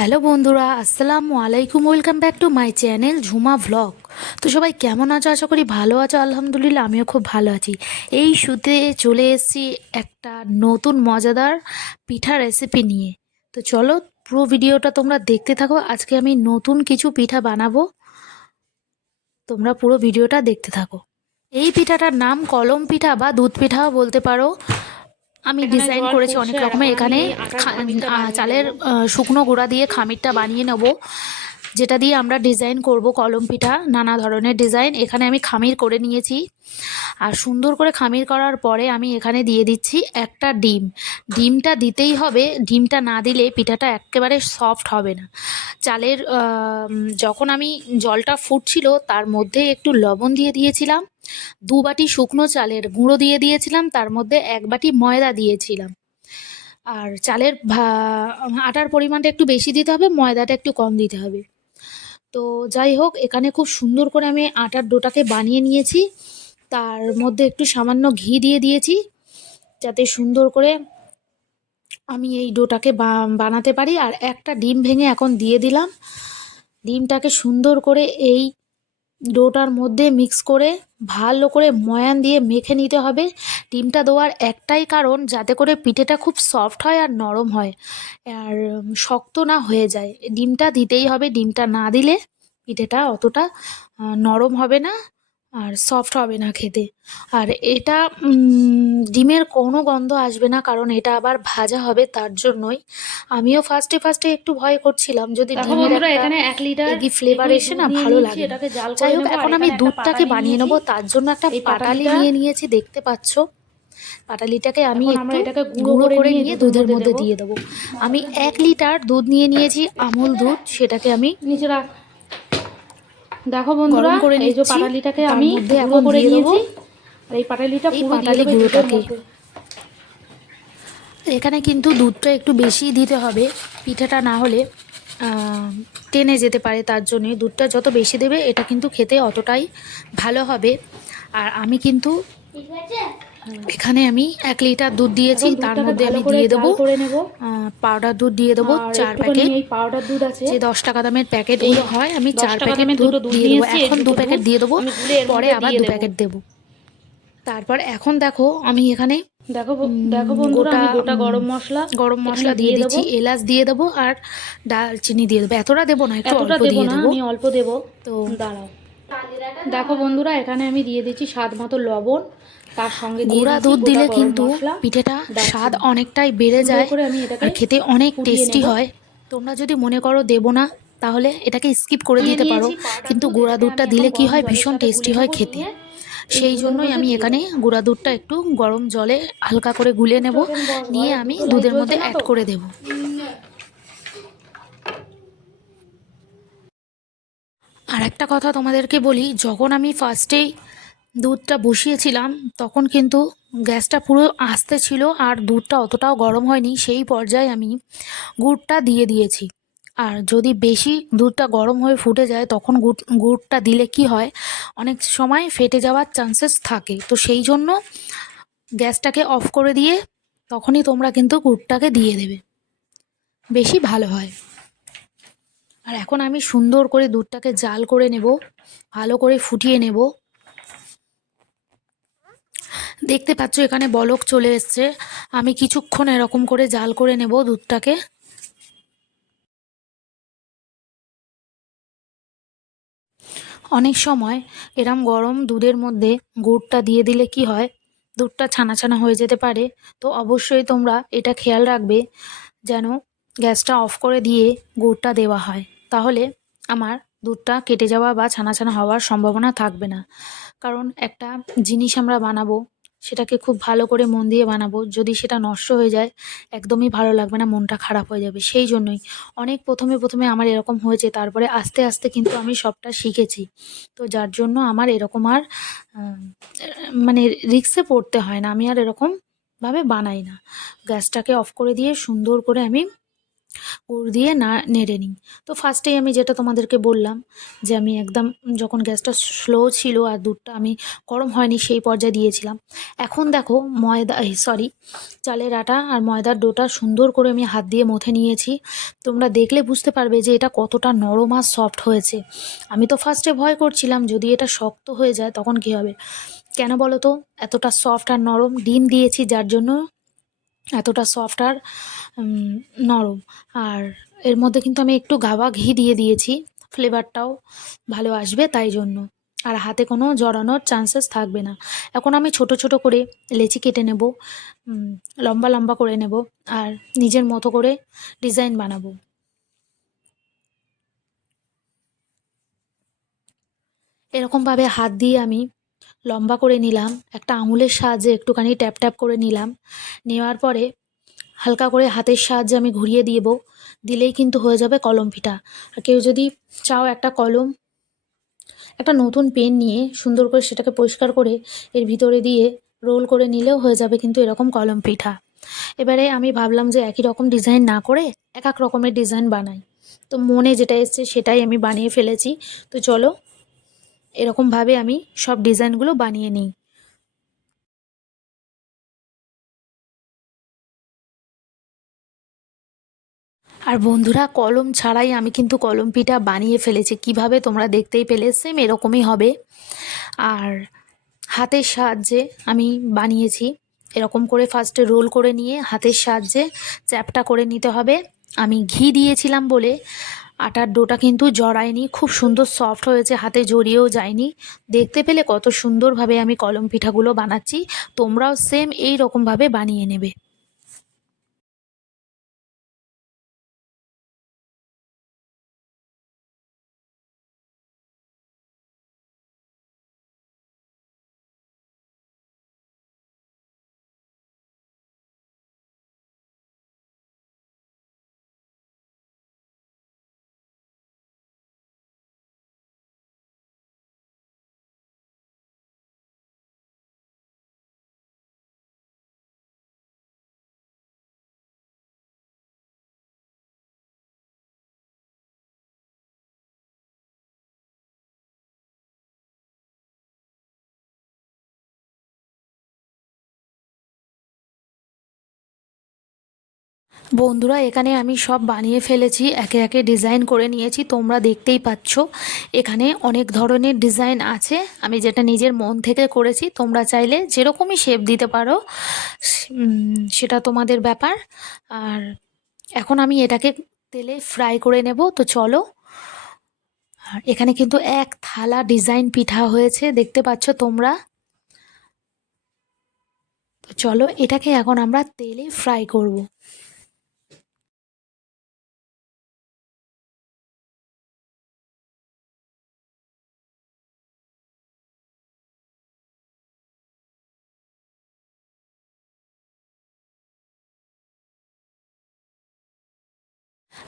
Hello বন্ধুরা, আসসালামু আলাইকুম। Welcome back to my channel Jhuma vlog. তো সবাই কেমন আছো? আশা করি ভালো আছো। আলহামদুলিল্লাহ, আমিও খুব ভালো আছি। এই শুতে চলে এসেছি একটা নতুন মজাদার পিঠা রেসিপি নিয়ে। তো চলো, পুরো ভিডিওটা তোমরা দেখতে থাকো। আজকে আমি নতুন কিছু পিঠা বানাবো, তোমরা পুরো ভিডিওটা দেখতে থাকো। এই পিঠাটার নাম কলম পিঠা বা দুধ পিঠাও বলতে পারো। আমি এখানে ডিজাইন জল করেছি ফুটছে অনেক আর রকমের। এখন আমি এখানে এই আটার খামিরটা বানিয়ে নেব। চালের শুকনো গুঁড়া দিয়ে খামিরটা বানিয়ে নেব, যেটা দিয়ে আমরা ডিজাইন করব কলম পিঠা, নানা ধরনের ডিজাইন। এখানে আমি খামির করে নিয়েছি, আর সুন্দর করে খামির করার পরে আমি এখানে দিয়ে দিচ্ছি একটা ডিম। ডিমটা দিতেই হবে, ডিমটা না দিলে পিঠাটা একেবারে সফট হবে না। চালের যখন আমি জলটা ফুটছিল তার মধ্যে একটু লবণ দিয়ে দিয়েছিলাম, 2 বাটি শুকনো চালের গুঁড়ো দিয়ে দিয়েছিলাম, তার মধ্যে 1 বাটি ময়দা দিয়েছিলাম। আর চালের আটার পরিমাণটা একটু বেশি দিতে হবে, ময়দাটা একটু কম দিতে হবে। তো যাই হোক, এখানে খুব সুন্দর করে আমি আটার ডোটাকে বানিয়ে নিয়েছি। তার মধ্যে একটু সামান্য ঘি দিয়ে দিয়েছি, যাতে সুন্দর করে আমি এই ডোটাকে বানাতে পারি। আর একটা ডিম ভেঙে এখন দিয়ে দিলাম। ডিমটাকে সুন্দর করে এই ডোটার মধ্যে মিক্স করে ভালো করে ময়ান দিয়ে মেখে নিতে হবে। ডিমটা দেওয়ার একটাই কারণ, যাতে করে পিঠেটা খুব সফট হয় আর নরম হয়, আর শক্ত না হয়ে যায়। ডিমটা দিতেই হবে, ডিমটা না দিলে পিঠেটা অতটা নরম হবে না আর সফট হবে না খেতে। আর এটা ডিমের কোনো গন্ধ আসবে না, কারণ এটা আবার ভাজা হবে, তার জন্যই। আমিও ফার্স্টে একটু ভয় করছিলাম যদি দেখো ডিমের বন্ধুরা, একটা এখানে 1 লিটার এগি ফ্লেভার লিকুইড এসে দুধ না নিয়ে ভালো নিয়েছি, লাগে না। এটাকে জাল যাই করে হোক, নেব। আর এখন আমি এখানে একটা দুধটাকে পাটালি বানিয়ে নিয়েছি। নেবো, তার জন্য একটা এই পাটালি পাটালিটা নিয়ে নিয়েছি, দেখতে পাচ্ছ। পাটালিটাকে আমি এখন আমরা একটু এটাকে গুঁড়ো গুঁড়ো করে করে নিয়ে নিয়ে দুধের দুধের মধ্যে মধ্যে দেব। দিয়ে দেবো। আমি 1 লিটার দুধ নিয়ে নিয়েছি, আমুল দুধ, সেটাকে আমি নিচে রাখ। দেখো বন্ধুরা, গরম করে এই যে নিচ্ছি। পাটালিটাকে তার আমি মধ্যে গুঁড়ো এখন করে দিয়ে দেবো নিয়েছি। আর এই পাটালিটা এই পুরো দিয়ে পাটালি দেবে দুধের গুঁড়োটাকে। মধ্যে। এখানে কিন্তু দুধটা একটু বেশি দিতে হবে, পিঠাটা না হলে টেনে যেতে পারে। তার জন্যে দুধটা যত বেশি দেবে, এটা কিন্তু খেতে অতটাই ভালো হবে। আর আমি কিন্তু এখানে আমি 1 লিটার দুধ দিয়েছি, এখন তার দুধটাকে মধ্যে ভালো আমি করে দিয়ে জাল দেবো করে নেব। পাউডার দুধ দিয়ে দেবো আর 4 একটুখানি প্যাকেট। এই পাউডার দুধ আছে। যে 10 টাকা দামের এই প্যাকেটগুলো হয়, আমি 10 4 টাকা প্যাকেট দামের দুধ দুটো দুধ দিয়ে নিয়ে দেবো। এসেছি। এই এখন দু দুটো প্যাকেট দুধ দিয়ে দেবো, আমি গুলে এর পরে মধ্যে আবার দিয়ে 2 দেবো। প্যাকেট দেবো। তারপর এখন দেখো, আমি এখানে দেখো দেখো বন্ধুরা, গোটা আমি গোটা গরম মশলা গরম এখানে মশলা দিয়ে দিয়ে দেবো। দিচ্ছি, এলাচ দিয়ে দেবো, আর দারচিনি দিয়ে দেবো। এতটা দেবো না, একটু এতটা অল্প দেবো দিয়ে না, দেবো। আমি অল্প দেবো। তো দাঁড়াও। দেখো বন্ধুরা, এখানে আমি দিয়ে দিচ্ছি স্বাদ মতো লবণ, তার সঙ্গে দিয়ে গুঁড়া দিচ্ছি দুধ গোটা দিলে গরম কিন্তু মশলা, পিঠেটা স্বাদ দারচিনি। অনেকটাই বেড়ে সুন্দর যায় করে আমি আর এটাকে খেতে অনেক ফুটিয়ে টেস্টি নেব। হয়। তোমরা যদি মনে করো দেবো না, তাহলে এটাকে স্কিপ করে নিয়ে দিতে পারো। নিয়েছি পাউডার কিন্তু দুধ, গুঁড়া এটাকে দুধটা আমি এখন দিলে কি গরম হয়, জলের ভীষণ সাথে টেস্টি গুলে হয় নেব। খেতে। নিয়ে এই সেই দুধের জন্যই মধ্যে আমি দিয়ে এখানে দেবো। গুঁড়া দুধটা একটু গরম জলে হালকা করে গুলে একটু নেব, ওখানে বস, নিয়ে ঘরে আমি দুটো লাইট দুধের জ্বলছে মধ্যে না অ্যাড তো। করে দেব। আর একটা কথা তোমাদেরকে বলি, যখন আমি ফার্স্টেই দুধটা বসিয়েছিলাম, তখন কিন্তু গ্যাসটা পুরো আস্তে ছিল আর দুধটা অতটাও গরম হয়নি। সেই পর্যায়ে আমি গুড়টা দিয়ে দিয়েছি। আর যদি বেশি দুধটা গরম হয়ে ফুটে যায়, তখন গুড়টা দিলে কি হয়, অনেক সময় ফেটে যাওয়ার চান্সেস থাকে। তো সেই জন্য গ্যাসটাকে অফ করে দিয়ে তখনই তোমরা কিন্তু গুড়টাকে দিয়ে দেবে, বেশি ভালো হয়। আর এখন আমি সুন্দর করে দুধটাকে জাল করে নেব, ভালো করে ফুটিয়ে নেব। দেখতে পাচ্ছ এখানে বলক চলে এসছে। আমি কিছুক্ষণ এরকম করে জাল করে নেব দুধটাকে। অনেক সময় এরম গরম দুধের মধ্যে গুড়টা দিয়ে দিলে কি হয়, দুধটা ছানা ছানা হয়ে যেতে পারে। তো অবশ্যই তোমরা এটা খেয়াল রাখবে, যেন গ্যাসটা অফ করে দিয়ে গুড়টা দেওয়া হয়। তাহলে আমার দুধটা কেটে যাওয়া বা ছানা ছানা হওয়ার সম্ভাবনা থাকবে না। কারণ একটা জিনিস আমরা বানাবো, সেটাকে খুব ভালো করে মন দিয়ে বানাবো। যদি সেটা নষ্ট হয়ে যায়, একদমই ভালো লাগবে না, মনটা খারাপ হয়ে যাবে। সেই জন্যই অনেক প্রথমে আমার এরকম হয়েছে, তারপরে আস্তে আস্তে কিন্তু আমি সবটা শিখেছি। তো যার জন্য আমার এরকম আর আহ, মানে রিস্কে পড়তে হয় না। আমি আর এরকম ভাবে বানাই না। গ্যাসটাকে অফ করে দিয়ে সুন্দর করে আমি গুড় দিয়ে নেড়ে নিই। তো ফার্স্টেই আমি যেটা তোমাদেরকে বললাম যে আমি একদম যখন গ্যাসটা স্লো ছিল আর দুধটা আমি গরম হয়নি সেই পর্যায়ে দিয়েছিলাম। এখন দেখো চালের আটা আর ময়দার ডোটা সুন্দর করে আমি হাত দিয়ে মথে নিয়েছি। তোমরা দেখলে বুঝতে পারবে যে এটা কতটা নরম আর সফট হয়েছে। আমি তো ফার্স্টে ভয় করছিলাম যদি এটা শক্ত হয়ে যায় তখন কী হবে। কেন বলো তো, এতটা সফট আর নরম ডিম দিয়েছি যার জন্য এতটা সফট আর নরম। আর এর মধ্যে কিন্তু আমি একটু গাওয়া ঘি দিয়ে দিয়েছি, ফ্লেভারটাও ভালো আসবে তাই জন্য। আর হাতে কোনো জড়ানোর চান্সেস থাকবে না। এখন আমি ছোট ছোট করে লেচি কেটে নেব, লম্বা লম্বা করে নেব আর নিজের মতো করে ডিজাইন বানাবো। এরকমভাবে হাত দিয়ে আমি লম্বা করে নিলাম, একটা আঙুলের সাহায্যে একটুখানি ট্যাপ ট্যাপ করে নিলাম। নেওয়ার পরে হালকা করে হাতের সাহায্যে আমি ঘুরিয়ে দিলেই কিন্তু হয়ে যাবে কলম পিঠা। আর কেউ যদি চাও একটা নতুন পেন নিয়ে সুন্দর করে সেটাকে পরিষ্কার করে এর ভিতরে দিয়ে রোল করে নিলেও হয়ে যাবে কিন্তু এরকম কলম পিঠা। এবারে আমি ভাবলাম যে একই রকম ডিজাইন না করে এক এক রকমের ডিজাইন বানাই। তো মনে যেটা এসছে সেটাই আমি বানিয়ে ফেলেছি। তো চলো এরকমভাবে আমি সব ডিজাইনগুলো বানিয়ে নিই। আর বন্ধুরা, কলম ছাড়াই আমি কিন্তু কলম পিঠা বানিয়ে ফেলেছি। কিভাবে তোমরা দেখতেই পেলে, সেম এরকমই হবে। আর হাতের সাহায্যে আমি বানিয়েছি। এরকম করে ফার্স্টে রোল করে নিয়ে হাতের সাহায্যে চ্যাপটা করে নিতে হবে। আমি ঘি দিয়েছিলাম বলে আটার ডোটা কিন্তু জড়ায়নি, খুব সুন্দর সফট হয়েছে, হাতে জড়িয়েও যায়নি। দেখতে পেলে কত সুন্দরভাবে আমি কলম পিঠাগুলো বানাচ্ছি। তোমরাও সেম এই রকমভাবে বানিয়ে নেবে। বন্ধুরা, এখানে আমি সব বানিয়ে ফেলেছি, একে একে ডিজাইন করে নিয়েছি, তোমরা দেখতেই পাচ্ছ। এখানে অনেক ধরনের ডিজাইন আছে, আমি যেটা নিজের মন থেকে করেছি। তোমরা চাইলে যেরকমই শেপ দিতে পারো, সেটা তোমাদের ব্যাপার। আর এখন আমি এটাকে তেলে ফ্রাই করে নেব। তো চলো। আর এখানে কিন্তু এক থালা ডিজাইন পিঠা হয়েছে, দেখতে পাচ্ছ তোমরা। তো চলো এটাকে এখন আমরা তেলে ফ্রাই করব।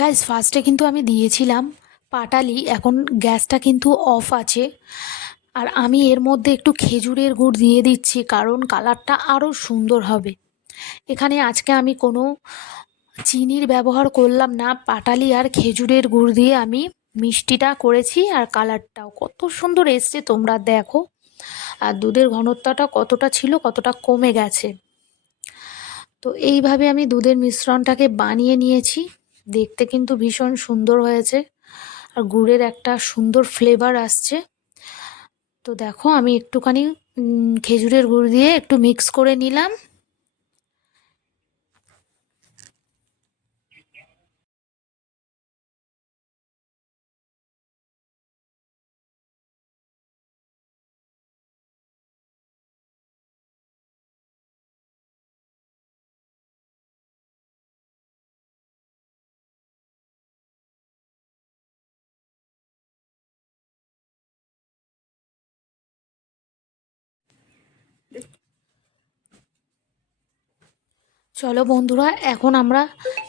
গাইস, ফার্স্টে কিন্তু আমি দিয়েছিলাম পাটালি, এখন গ্যাসটা কিন্তু অফ আছে। আর আমি এর মধ্যে একটু খেজুরের গুড় দিয়ে দিচ্ছি, কারণ কালারটা আরও সুন্দর হবে। এখানে আজকে আমি কোনো চিনির ব্যবহার করলাম না, পাটালি আর খেজুরের গুড় দিয়ে আমি মিষ্টিটা করেছি। আর কালারটাও কত সুন্দর এসছে তোমরা দেখো। আর দুধের ঘনত্বটা কতটা ছিল, কতটা কমে গেছে। তো এইভাবে আমি দুধের মিশ্রণটাকে বানিয়ে নিয়েছি। দেখতে কিন্তু ভীষণ সুন্দর হয়েছে আর গুড়ের একটা সুন্দর ফ্লেভার আসছে। তো দেখো আমি একটুখানি খেজুরের গুড় দিয়ে একটু মিক্স করে নিলাম। চলো বন্ধুরা, এখন আমরা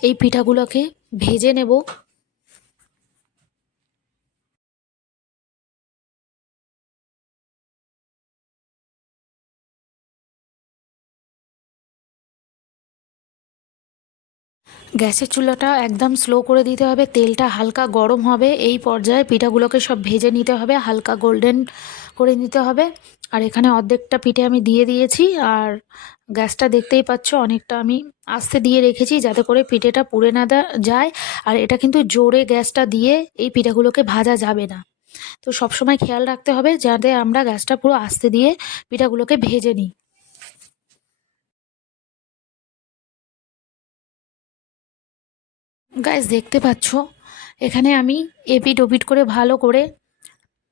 এই পিঠাগুলোকে ভেজে নেব। গ্যাসের চুলাটা একদম স্লো করে দিতে হবে, তেলটা হালকা গরম হবে, এই পর্যায়ে পিঠাগুলোকে সব ভেজে নিতে হবে, হালকা গোল্ডেন করে নিতে হবে। আর এখানে অর্ধেকটা পিঠে আমি দিয়ে দিয়েছি, আর গ্যাসটা দেখতেই পাচ্ছ অনেকটা আমি আস্তে দিয়ে রেখেছি যাতে করে পিঠেটা পুড়ে না যায়। আর এটা কিন্তু জোরে গ্যাসটা দিয়ে এই পিঠাগুলোকে ভাজা যাবে না, তো সবসময় খেয়াল রাখতে হবে যাতে আমরা গ্যাসটা পুরো আস্তে দিয়ে পিঠাগুলোকে ভেজে নিই। গাইস দেখতে পাচ্ছ এখানে আমি এপিট ওপিট করে ভালো করে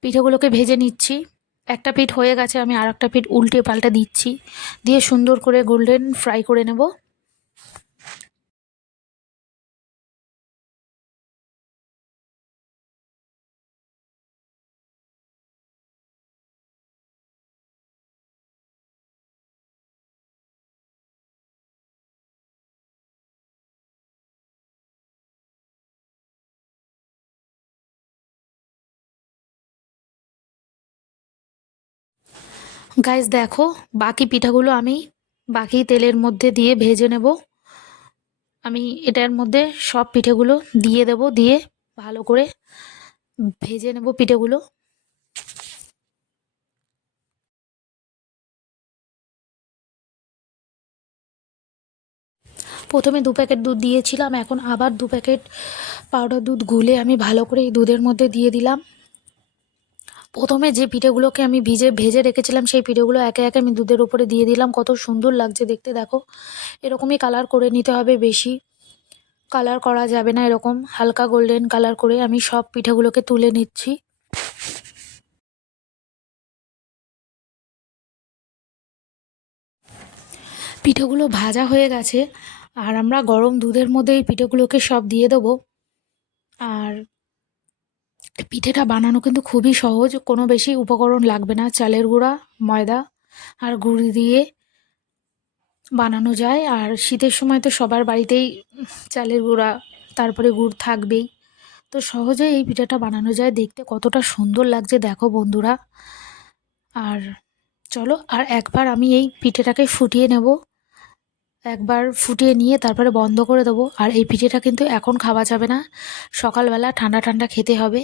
পিঠেগুলোকে ভেজে নিচ্ছি। একটা পিঠ হয়ে গেছে, আমি আর একটা পিঠ উল্টে পাল্টে দিচ্ছি, দিয়ে সুন্দর করে গোল্ডেন ফ্রাই করে নেব। গাইস দেখো বাকি পিঠাগুলো আমি বাকি তেলের মধ্যে দিয়ে ভেজে নেব। আমি এটার মধ্যে সব পিঠেগুলো দিয়ে দেব, দিয়ে ভালো করে ভেজে নেব পিঠেগুলো। প্রথমে 2 প্যাকেট দুধ দিয়েছিলাম, এখন আবার 2 প্যাকেট পাউডার দুধ গুলে আমি ভালো করে এই দুধের মধ্যে দিয়ে দিলাম। প্রথমে যে পিঠেগুলোকে আমি ভেজে রেখেছিলাম সেই পিঠেগুলো একে একে আমি দুধের উপরে দিয়ে দিলাম। কত সুন্দর লাগছে দেখতে, দেখো এরকমই কালার করে নিতে হবে, বেশি কালার করা যাবে না, এরকম হালকা গোল্ডেন কালার করে আমি সব পিঠেগুলোকে তুলে নিচ্ছি। পিঠেগুলো ভাজা হয়ে গেছে, আর আমরা গরম দুধের মধ্যে এই পিঠেগুলোকে সব দিয়ে দেবো। আর পিঠেটা বানানো কিন্তু খুবই সহজ, কোনো বেশি উপকরণ লাগবে না, চালের গুঁড়া, ময়দা আর গুড় দিয়ে বানানো যায়। আর শীতের সময় তো সবার বাড়িতেই চালের গুঁড়া তারপরে গুড় থাকবেই, তো সহজেই এই পিঠাটা বানানো যায়। দেখতে কতটা সুন্দর লাগছে দেখো বন্ধুরা। আর চলো আর একবার আমি এই পিঠেটাকে ফুটিয়ে নেব, একবার ফুটিয়ে নিয়ে তারপরে বন্ধ করে দেবো। আর এই পিঠেটা কিন্তু এখন খাওয়া যাবে না, সকালবেলা ঠান্ডা ঠান্ডা খেতে হবে।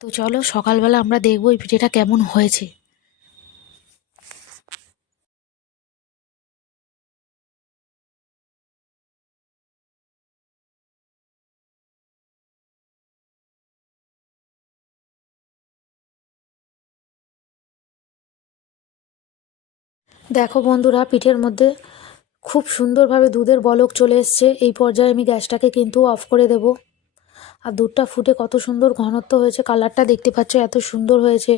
তো চলো সকালবেলা আমরা দেখবো এই পিঠেটা কেমন হয়েছে। দেখো বন্ধুরা পিঠের মধ্যে খুব সুন্দরভাবে দুধের বলক চলে এসছে, এই পর্যায়ে আমি গ্যাসটাকে কিন্তু অফ করে দেব। আর দুধটা ফুটে কত সুন্দর ঘনত্ব হয়েছে, কালারটা দেখতে পাচ্ছ এত সুন্দর হয়েছে।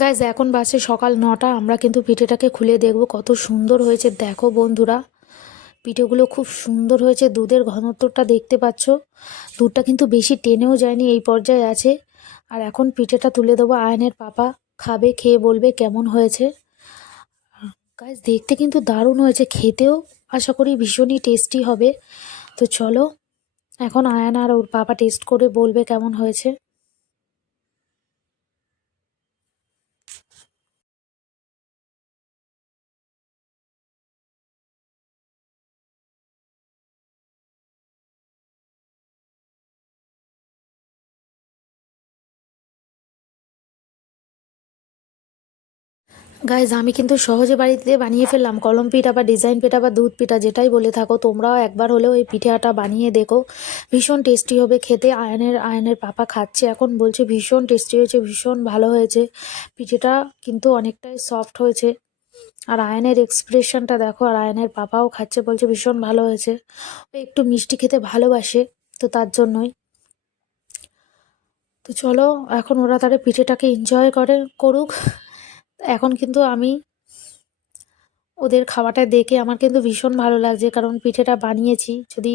গাইজ এখন বাজে সকাল 9টা, আমরা কিন্তু পিঠেটাকে খুলে দেখব কত সুন্দর হয়েছে। দেখো বন্ধুরা পিঠেগুলো খুব সুন্দর হয়েছে, দুধের ঘনত্বটা দেখতে পাচ্ছ, দুধটা কিন্তু বেশি টেনেও যায়নি, এই পর্যায়ে আছে। আর এখন পিঠেটা তুলে দেবো, আয়নের পাপা খাবে, খেয়ে বলবে কেমন হয়েছে। গাইজ দেখতে কিন্তু দারুণ হয়েছে, খেতেও আশা করি ভীষণই টেস্টি হবে। তো চলো এখন আয়ান আর ওর পাপা টেস্ট করে বলবে কেমন হয়েছে। গাইজ আমি কিন্তু সহজে বাড়িতে বানিয়ে ফেললাম কলম পিঠা বা ডিজাইন পিঠা বা দুধ পিঠা যেটাই বলে থাকো, তোমরাও একবার হলেও এই পিঠাটা বানিয়ে দেখো, ভীষণ টেস্টি হবে খেতে। আয়নের পাপা খাচ্ছে এখন, বলছে ভীষণ টেস্টি হয়েছে, ভীষণ ভালো হয়েছে, পিঠেটা কিন্তু অনেকটাই সফট হয়েছে। আর আয়নের এক্সপ্রেশনটা দেখো, আর আয়নের পাপাও খাচ্ছে, বলছে ভীষণ ভালো হয়েছে। ও একটু মিষ্টি খেতে ভালোবাসে, তো তার জন্যই। তো চলো এখন ওরা তাদের পিঠেটাকে এনজয় করুক। এখন কিন্তু আমি ওদের খাওয়াটা দেখে আমার কিন্তু ভীষণ ভালো লাগছে, কারণ পিঠেটা বানিয়েছি, যদি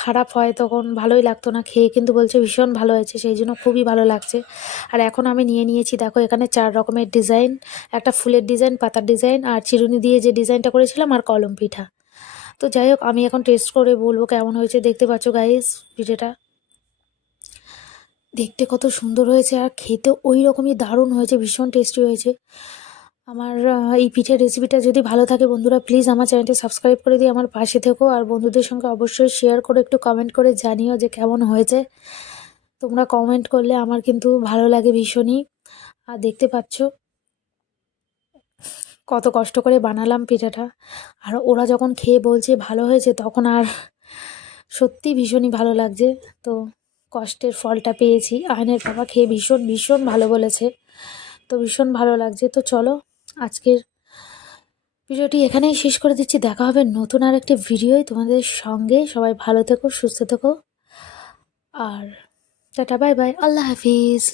খারাপ হয় তখন ভালোই লাগতো না, খেয়ে কিন্তু বলছে ভীষণ ভালো হয়েছে, সেই জন্য খুবই ভালো লাগছে। আর এখন আমি নিয়ে নিয়েছি দেখো এখানে 4 রকমের ডিজাইন, একটা ফুলের ডিজাইন, পাতার ডিজাইন, আর চিরুনি দিয়ে যে ডিজাইনটা করেছিলাম, আর কলম পিঠা। তো যাই হোক আমি এখন টেস্ট করে বলবো কেমন হয়েছে। দেখতে পাচ্ছ গাইস পিঠেটা দেখতে কত সুন্দর হয়েছে আর খেতে ওই রকমই দারুণ হয়েছে, ভীষণ টেস্টি হয়েছে। আমার এই পিঠের রেসিপিটা যদি ভালো থাকে বন্ধুরা, প্লিজ আমার চ্যানেলটি সাবস্ক্রাইব করে দিয়ে আমার পাশে থেকো, আর বন্ধুদের সঙ্গে অবশ্যই শেয়ার করে একটু কমেন্ট করে জানিও যে কেমন হয়েছে। তোমরা কমেন্ট করলে আমার কিন্তু ভালো লাগে ভীষণই। আর দেখতে পাচ্ছ কত কষ্ট করে বানালাম পিঠাটা, আর ওরা যখন খেয়ে বলছে ভালো হয়েছে তখন আর সত্যি ভীষণই ভালো লাগছে। তো কষ্টের ফলটা পেয়েছি, আয়নের বাবা খেয়ে ভীষণ ভীষণ ভালো বলেছে, তো ভীষণ ভালো লাগছে। তো চলো আজকের ভিডিওটি এখানেই শেষ করে দিচ্ছি, দেখা হবে নতুন আর একটি ভিডিওয় তোমাদের সঙ্গে। সবাই ভালো থেকো, সুস্থ থেকো, আর টাটা, বাই বাই, আল্লাহ হাফিজ।